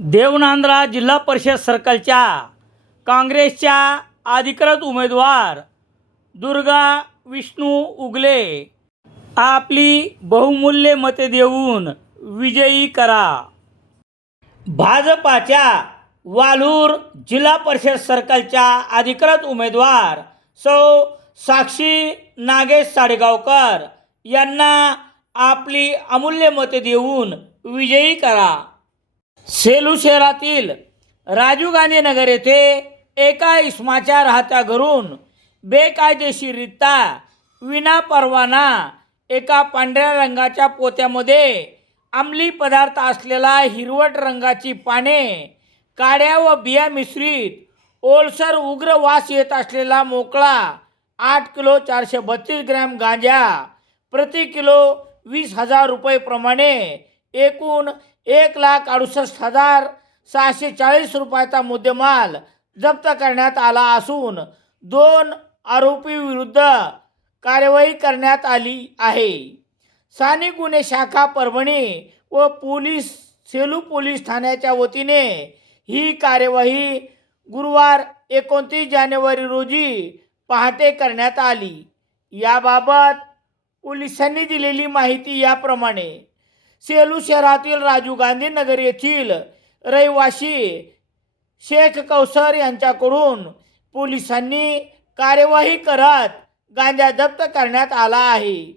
देवनांदरा जिल्हा परिषद सर्कलच्या काँग्रेसच्या अधिकृत उमेदवार दुर्गा विष्णू उगले आपली बहुमूल्य मते देऊन विजयी करा। भाजपाच्या वालूर जिल्हा परिषद सर्कलच्या अधिकृत उमेदवार सौ साक्षी नागेश साडेगावकर यांना आपली अमूल्य मते देऊन विजयी करा। सेलू शहरातील राजीव गांधी नगर येथे एका इसमाच्या राहत्या घरून बेकायदेशीररित्या विना परवाना एका पांढऱ्या रंगाच्या पोत्यामध्ये अंमली पदार्थ असलेला हिरवट रंगाची पाने, काड्या व बिया मिश्रित ओलसर उग्र वास येत असलेला मोकळा 8 किलो 432 ग्रॅम गांजा, प्रति किलो 20,000 रुपये प्रमाणे एकूण 1,68,640 रुपयाचा मुद्देमाल जप्त करण्यात आला असून 2 आरोपी विरुद्ध कार्यवाही करण्यात आली आहे। स्थानिक गुन्हे शाखा परभणी व सेलू पोलीस ठाण्याच्या वतीने ही कार्यवाही गुरुवार 29 जानेवारी रोजी पहाटे करण्यात आली। याबाबत पोलिसांनी दिलेली माहिती याप्रमाणे: सेलू शहरातील राजीव गांधी नगर येथील रहिवासी शेख कौसर यांच्याकडून पोलिसांनी कार्यवाही करत गांजा जप्त करण्यात आला आहे।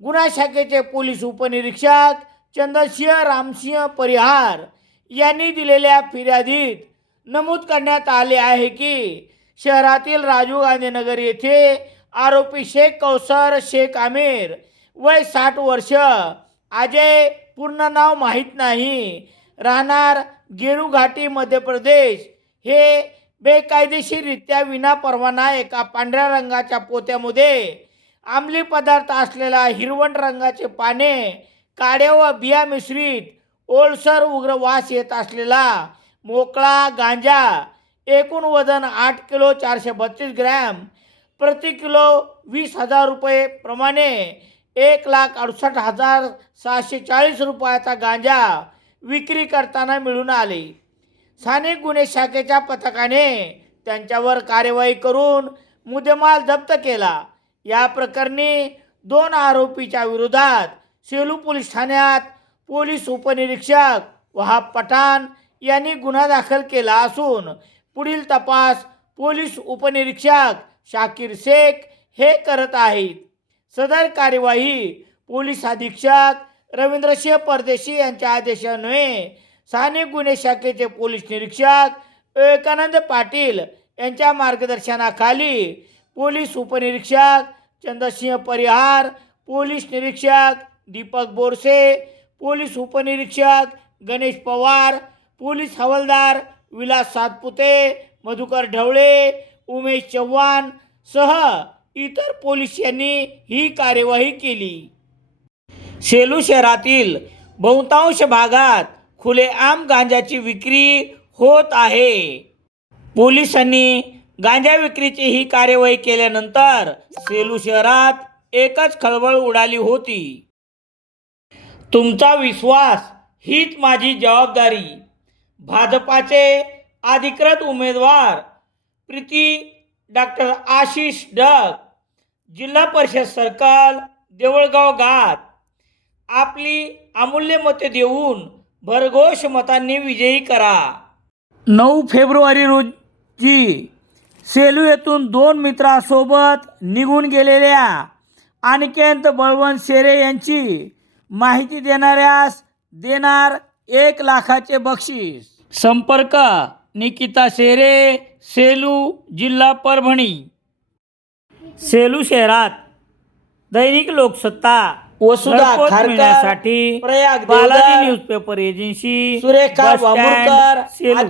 गुन्हा शाखेचे पोलीस उपनिरीक्षक चंद्रसिंह रामसिंह परिहार यांनी दिलेल्या फिर्यादीत नमूद करण्यात आले आहे की शहरातील राजीव गांधी नगर येथे आरोपी शेख कौसर शेख आमिर वय 60 वर्ष, अजय पूर्ण नाव माहीत नाही, राहणार गेरू घाटी मध्य प्रदेश, हे बेकायदेशीररित्या विना परवाना एका पांढऱ्या रंगाच्या पोत्यामध्ये अंमली पदार्थ असलेला हिरवट रंगाचे पाने, काड्या व बिया मिश्रित ओलसर उग्र वास येत असलेला मोकळा गांजा, एकूण वजन 8 किलो 432 ग्रॅम, प्रति किलो 20,000 रुपये प्रमाणे 1,68,640 रुपयाचा गांजा विक्री करताना मिळून आले। स्थानिक गुन्हे शाखेच्या पथकाने त्यांच्यावर कार्यवाही करून मुद्देमाल जप्त केला। या प्रकरणी 2 आरोपीच्या विरोधात सेलू पोलीस ठाण्यात पोलीस उपनिरीक्षक वहाब पठाण यांनी गुन्हा दाखल केला असून पुढील तपास पोलीस उपनिरीक्षक शाकीर शेख हे करत आहेत। सदर कार्यवाही पोलीस अधीक्षक रवींद्रसिंह परदेशी यांच्या आदेशान्वये स्थानिक गुन्हे शाखेचे पोलीस निरीक्षक विवेकानंद पाटील यांच्या मार्गदर्शनाखाली पोलीस उपनिरीक्षक चंद्रसिंह परिहार, पोलीस निरीक्षक दीपक बोरसे, पोलीस उपनिरीक्षक गणेश पवार, पोलीस हवालदार विलास सातपुते, मधुकर ढवळे, उमेश चव्हाण सह इतर पोलीस यांनी ही कार्यवाही केली। सेलू शहरातील बहुतांश भागात खुलेआम गांजाची विक्री होत आहे। पोलिसांनी गांजा विक्रीची ही कार्यवाही केल्यानंतर सेलू शहरात एकच खळबळ उडाली होती। तुमचा विश्वास हीच माझी जबाबदारी। भाजपाचे अधिकृत उमेदवार प्रीती डॉक्टर आशिष डग, जिल्हा परिषद सर्कल देवळगाव घाट, आपली अमूल्य मते देऊन भरघोष मतांनी विजयी करा। 9 फेब्रुवारी रोजी सेलू येथून 2 मित्रांसोबत निघून गेलेल्या अनिकेत बळवंत शेरे यांची माहिती देणाऱ्यास देणार 1 लाखाचे बक्षीस। संपर्क निकिता शेरे, सेलू, जिल्हा परभणी। सेलू शहरात दैनिक Loksatta Vasudha Kharkar, Prayag Balaji newspaper agency, Surekha bus stand, Wamurkar, Selu.